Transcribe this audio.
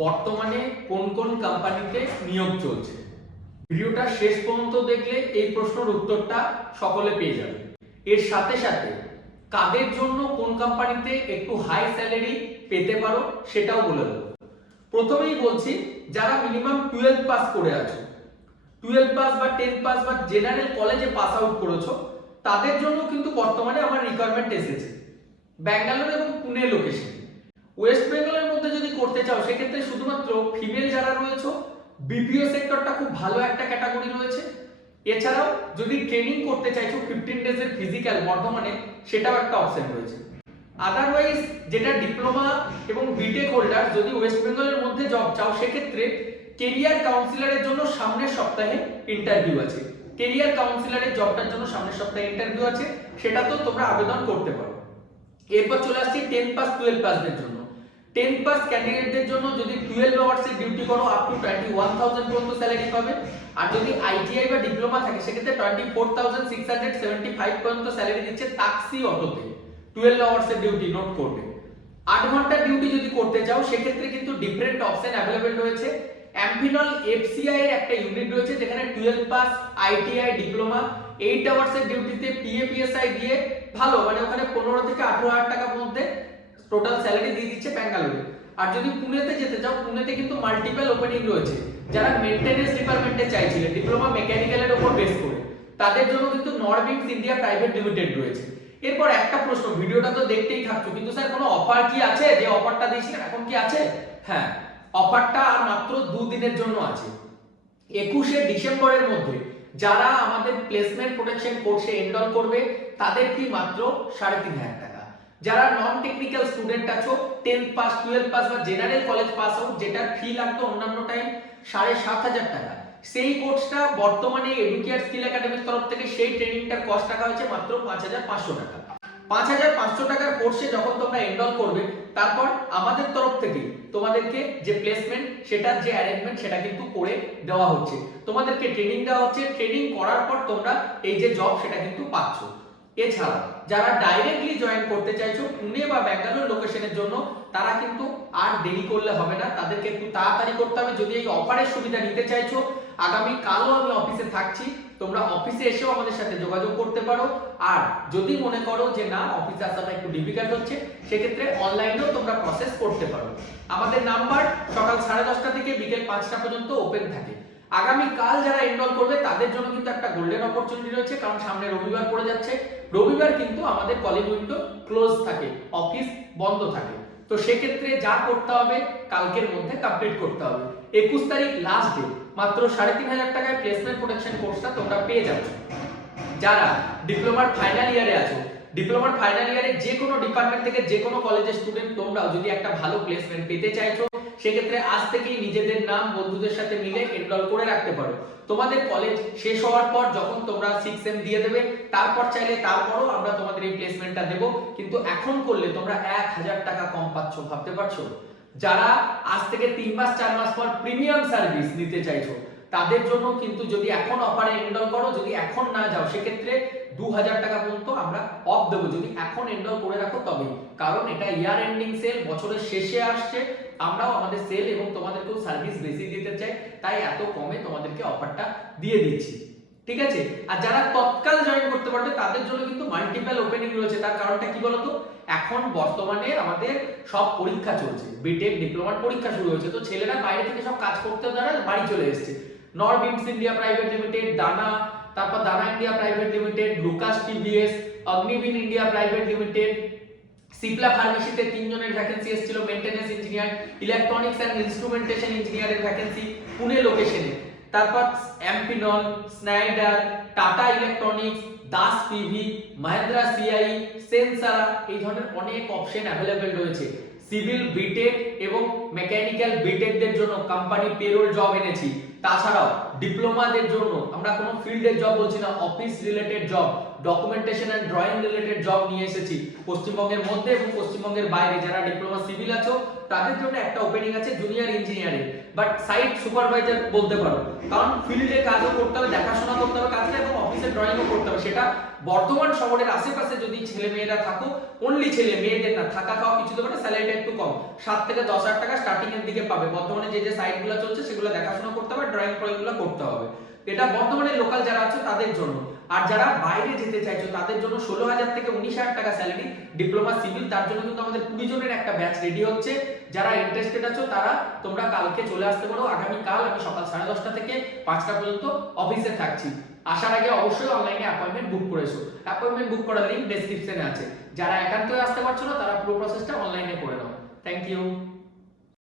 বর্তমানে কোন কোন কোম্পানিতে নিয়োগ চলছে। ভিডিওটা শেষ পর্যন্ত দেখলে এই প্রশ্নের উত্তরটা সকলে পেয়ে যাবে। এর সাথে সাথে কাদের জন্য কোন কোম্পানিতে একটু হাই স্যালারি পেতে পারো সেটাও বলে দেবো। প্রথমেই বলছি, যারা মিনিমাম 12 পাস করে আছো, 12 পাস বা 10 পাস বা জেনারেল কলেজে পাস আউট করেছো, তাদের জন্য কিন্তু বর্তমানে আমার রিকোয়ারমেন্ট এসেছে ব্যাঙ্গালোর এবং পুনে লোকেশন। ওয়েস্ট বেঙ্গলের মধ্যে যদি করতে চাও সেক্ষেত্রে শুধুমাত্র ফিমেল যারা রয়েছে বিপিও সেক্টরটা খুব ভালো একটা ক্যাটাগরি রয়েছে। এছাড়াও যদি ট্রেনিং করতে চাইছো 15 ডেজের ফিজিক্যাল বর্ধমানে, সেটাও একটা অপশন রয়েছে। আদারওয়াইজ যেটা ডিপ্লোমা এবং বিটেক হোল্ডার যদি ওয়েস্ট বেঙ্গলের মধ্যে জব চাও সেক্ষেত্রে কেরিয়ার কাউন্সিলরের জন্য সামনের সপ্তাহে ইন্টারভিউ আছে। কেরিয়ার কাউন্সিলরের জবটার জন্য সামনের সপ্তাহে ইন্টারভিউ আছে, সেটা তো তোমরা আবেদন করতে পারো। এরপর চলে আসছি 10 পাস 12 পাসদের জন্য। 10 পাস ক্যান্ডিডেটদের জন্য যদি 12 আওয়ার্স এর ডিউটি করো আপ টু 21000 পর্যন্ত স্যালারি পাবে। আর যদি আইটিআই বা ডিপ্লোমা থাকে সেক্ষেত্রে 24675 পর্যন্ত স্যালারি দিচ্ছে তাক্সি অটোতে। 12 আওয়ার্স এর ডিউটি নোট করবে। 8 ঘন্টার ডিউটি যদি করতে চাও সেক্ষেত্রে কিন্তু ডিফারেন্ট অপশন अवेलेबल রয়েছে। অ্যাম্পিনল এফসিআই এর একটা ইউনিট রয়েছে যেখানে 12 পাস আইটিআই ডিপ্লোমা 8 আওয়ার্স এর ডিউটিতে পিএপিএসআই দিয়ে ভালো, মানে ওখানে 15 থেকে 18000 টাকার মধ্যে টোটাল স্যালারি দিয়ে দিচ্ছে ব্যাঙ্গালোরে। আর যদি পুনেতে যেতে চাও, পুনেতে কিন্তু মাল্টিপল ওপেনিং রয়েছে। যারা মেইনটেনেন্স ডিপার্টমেন্টে চাইছিলেন ডিপ্লোমা মেকানিক্যালের উপর বেস করে, তাদের জন্য কিন্তু নরবিংস ইন্ডিয়া প্রাইভেট লিমিটেড রয়েছে। এরপর একটা প্রশ্ন, ভিডিওটা তো দেখতেই থাকছো, কিন্তু স্যার কোনো অফার কি আছে? যে অফারটা দিয়েছিলেন এখন কি আছে? হ্যাঁ, অফারটা আর মাত্র 2 দিনের জন্য আছে। 21শে ডিসেম্বরের মধ্যে যারা আমাদের প্লেসমেন্ট প্রোটেকশন কোর্সে এনরোল করবে তাদের ফি মাত্র 3500 টাকা। যারা নন টেকনিক্যাল স্টুডেন্ট আছো 10 পাস 12 পাস বা জেনারেল কলেজ পাস আউট, যেটার ফি লাগতো অন্যান্য টাইম 7500 টাকা, সেই কোর্সটা বর্তমানে এডুকেয়ার স্কিল একাডেমির তরফ থেকে সেই ট্রেনিংটার কস্ট টাকা হয়েছে মাত্র 5500 টাকা। 5500 টাকার কোর্সে যখন তোমরা এনরোল করবে, তারপর আমাদের তরফ থেকে তোমাদেরকে যে প্লেসমেন্ট সেটার যে অ্যারেঞ্জমেন্ট সেটা কিন্তু করে দেওয়া হচ্ছে। তোমাদেরকে ট্রেনিং দেওয়া হচ্ছে, ট্রেনিং করার পর তোমরা এই যে জব সেটা কিন্তু পাচ্ছ। এছাড়া যারা ডাইরেক্টলি জয়েন করতে চাইছো পুনে বা ব্যাঙ্গালোর লোকেশনের জন্য, তারা কিন্তু আর দেরি করলে হবে না, তাদেরকে একটু তাড়াতাড়ি করতে হবে। যদি এই অফারের সুবিধা নিতে চাইছো, আগামী কালও আমি অফিসে থাকছি, তোমরা অফিসে এসেও আমাদের সাথে যোগাযোগ করতে পারো। আর যদি মনে করো যে না অফিসে আসাটা একটু ডিফিকাল্ট হচ্ছে, সেক্ষেত্রে অনলাইনেও তোমরা প্রসেস করতে পারো। আমাদের নাম্বার সকাল 10:30 থেকে বিকেল 5টা পর্যন্ত ওপেন থাকে। আগামী কাল যারা এনরোল করবে তাদের জন্য কিন্তু একটা গোল্ডেন অপরচুনিটি রয়েছে, কারণ সামনে রবিবার পড়ে যাচ্ছে। রবিবার কিন্তু আমাদের কলেজ উইন্ডো ক্লোজ থাকে, অফিস বন্ধ থাকে। তো সেক্ষেত্রে যা করতে হবে কালকের মধ্যে কমপ্লিট করতে হবে। 21 তারিখ লাস্ট ডে, মাত্র 3500 টাকায় প্লেসমেন্ট প্রোটেকশন কোর্সটা তোমরা পেয়ে যাচ্ছ। যারা ডিপ্লোমার ফাইনাল ইয়ারে আছো, ডিপ্লোমার ফাইনাল ইয়ারে যে কোনো ডিপার্টমেন্ট থেকে যে কোনো কলেজের স্টুডেন্ট তোমরাও যদি একটা ভালো প্লেসমেন্ট পেতে চাইছো, সেক্ষেত্রে আজ থেকেই নিজেদের নাম বন্ধুদের সাথে মিলে এনরোল করে রাখতে পারো। তোমাদের কলেজ শেষ হওয়ার পর যখন তোমরা 6 দিয়ে দেবে, তারপর চাইলে তারপরও আমরা তোমাদের এই প্লেসমেন্টটা দেব। কিন্তু এখন করলে তোমরা 1000 টাকা কম পাচ্ছ, ভাবতে পারছো? যারা আজ থেকে 3 মাস 4 মাস পর প্রিমিয়াম সার্ভিস নিতে চাইছো, তাদের জন্য কিন্তু যদি এখন অফারে এনরোল করো, যদি এখন না যাও সেক্ষেত্রে 2000 টাকা পর্যন্ত আমরা অফ দেবো, যদি এখন এনরোল করে রাখো তবেই। কারণ এটা ইয়ার এন্ডিং সেল, বছরের শেষে আসছে, আমরাও আমাদের সেল এবং তোমাদেরকেও সার্ভিস বেশি দিতে চাই, তাই এত কমে তোমাদেরকে অফারটা দিয়ে দিচ্ছি, ঠিক আছে? আর যারা তৎকাল জয়েন করতে পারবে তাদের জন্য কিন্তু মাল্টিপল ওপেনিং রয়েছে। তার কারণটা কি বলতো, এখন বর্তমানে আমাদের সব পরীক্ষা চলছে, বিটেক ডিপ্লোমার পরীক্ষা শুরু হয়েছে, তো ছেলেরা বাইরে থেকে সব কাজ করতে দ্বারা বাড়ি চলে এসেছে। নরবিংস ইন্ডিয়া প্রাইভেট লিমিটেড, দানা, তারপর Dana India private limited, Lucas TVS, অগ্নিবীন ইন্ডিয়া প্রাইভেট লিমিটেড, সিপলা ফার্মেসিতে 3 জনের ভ্যাকেন্সি এসেছিল, maintenance engineer, electronics and instrumentation ইঞ্জিনিয়ারের ভ্যাকেন্সি পুনে লোকেশনে। তারপর অ্যাম্পিনল, স্নাইডার, টাটা ইলেকট্রনিক্স, দাস পিভি, মহিন্দ্রা সিআই, সেনসারা, এই ধরনের অনেক অপশন अवेलेबल রয়েছে। সিভিল বিটেক এবং মেকানিক্যাল বিটেকদের জন্য কোম্পানি পেরোল জব এনেছি। তাছাড়াও ডিপ্লোমাদের জন্য আমরা কোনো ফিল্ডের জব বলছি না, office related job, documentation and drawing related job নিয়ে এসেছি পশ্চিমবঙ্গের মধ্যে এবং পশ্চিমবঙ্গের বাইরে। যারা ডিপ্লোমা সিভিল আছো তাদের জন্য একটা ওপেনিং আছে জুনিয়র ইঞ্জিনিয়ারে, বাট সাইট সুপারভাইজার বলতে পারো, কারণ ফিল্ডে কাজও করতে হবে, দেখাশোনা করতে হবে কাজটা, এবং অফিসে ড্রয়িংও করতে হবে। সেটা বর্ধমান শহরের আশেপাশে যদি ছেলে মেয়েরা থাকো, অনলি ছেলে মেয়েদের না, থাকা খাওয়া কিছু দেবে না, স্যালারিটা একটু কম, 7 থেকে 10,000 টাকা স্টার্টিং এর দিকে পাবে। বর্তমানে যে যে সাইটগুলো চলছে সেগুলো দেখাশোনা করতে হবে, ড্রয়িং গুলো করতে হবে। এটা বর্তমানের লোকাল যারা আছো তাদের জন্য। আর যারা বাইরে যেতে চাইছো তাদের জন্য 16,000 থেকে 19,000 টাকা স্যালারি ডিপ্লোমা সিভিল। তার জন্য কিন্তু আমাদের 20 জনের একটা ব্যাচ রেডি হচ্ছে। যারা ইন্টারেস্টেড আছো তারা তোমরা কালকে চলে আসতে পারো। আগামী কাল আমি সকাল 10:30 থেকে 5টা পর্যন্ত অফিসে থাকছি। আসার আগে অবশ্যই অনলাইনে অ্যাপয়েন্টমেন্ট বুক করে এসো। অ্যাপয়েন্টমেন্ট বুক করার লিংক ডেসক্রিপশনে আছে। যারা একান্তই আসতে পারছো না তারা পুরো প্রসেসটা অনলাইনে করে নাও। Thank you.